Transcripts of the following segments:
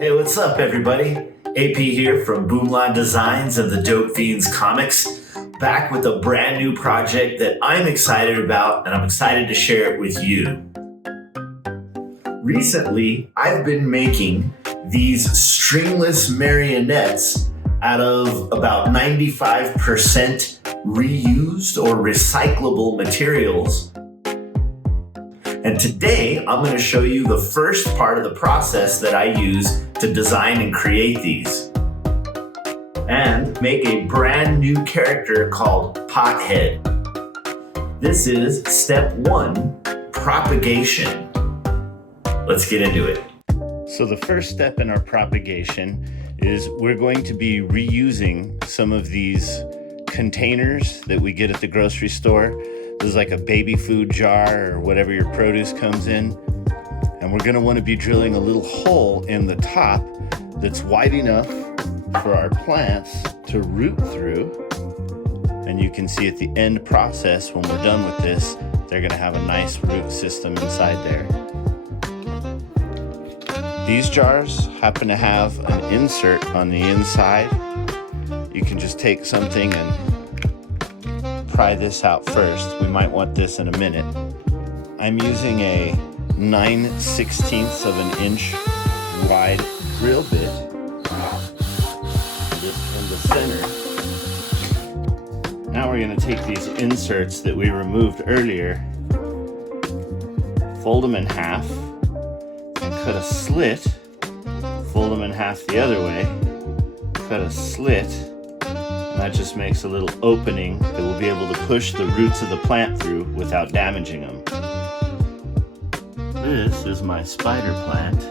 Hey, what's up, everybody? AP here from Boomla Designs and the Dope Fiends comics, back with a brand new project that I'm excited about, and I'm excited to share it with you. Recently, I've been making these stringless marionettes out of about 95% reused or recyclable materials. And today, I'm going to show you the first part of the process that I use to design and create these. And make a brand new character called Pothead. This is step 1, propagation. Let's get into it. So the first step in our propagation is we're going to be reusing some of these containers that we get at the grocery store. This is like a baby food jar or whatever your produce comes in. And we're gonna wanna be drilling a little hole in the top that's wide enough for our plants to root through. And you can see at the end process, when we're done with this, they're gonna have a nice root system inside there. These jars happen to have an insert on the inside. You can just take something and try this out first. We might want this in a minute. I'm using a 9/16 of an inch wide drill bit in the center. Now we're going to take these inserts that we removed earlier, fold them in half, and cut a slit, fold them in half the other way, cut a slit. That just makes a little opening that we'll be able to push the roots of the plant through without damaging them. This is my spider plant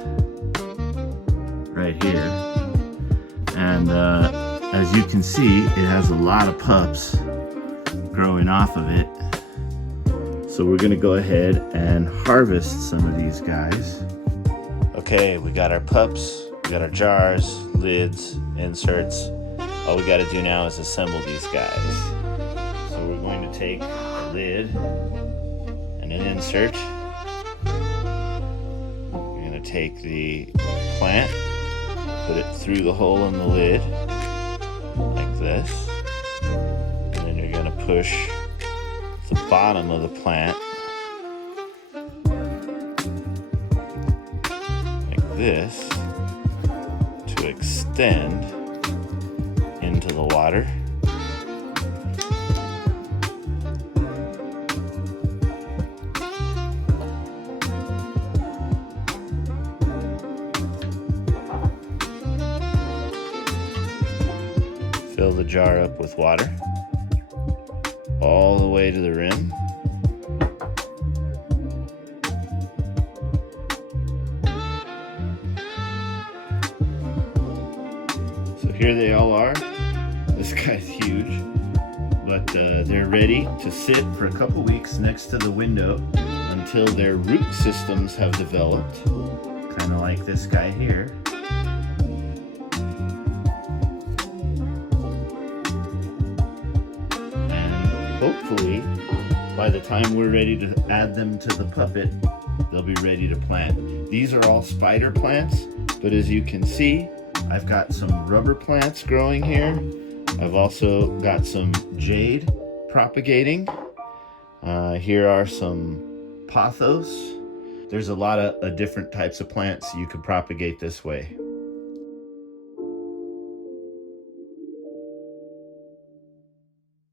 right here. And as you can see, it has a lot of pups growing off of it. So we're gonna go ahead and harvest some of these guys. Okay, we got our pups, we got our jars, lids, inserts. All we got to do now is assemble these guys. So we're going to take a lid and an insert. We're going to take the plant, put it through the hole in the lid, like this. And then you're going to push the bottom of the plant, like this, to extend into the water. Fill the jar up with water all the way to the rim. So here they all are. This guy's huge, but they're ready to sit for a couple weeks next to the window until their root systems have developed, kind of like this guy here. And hopefully, by the time we're ready to add them to the puppet, they'll be ready to plant. These are all spider plants, but as you can see, I've got some rubber plants growing here. I've also got some jade propagating. Here are some pothos. There's a lot of different types of plants you can propagate this way.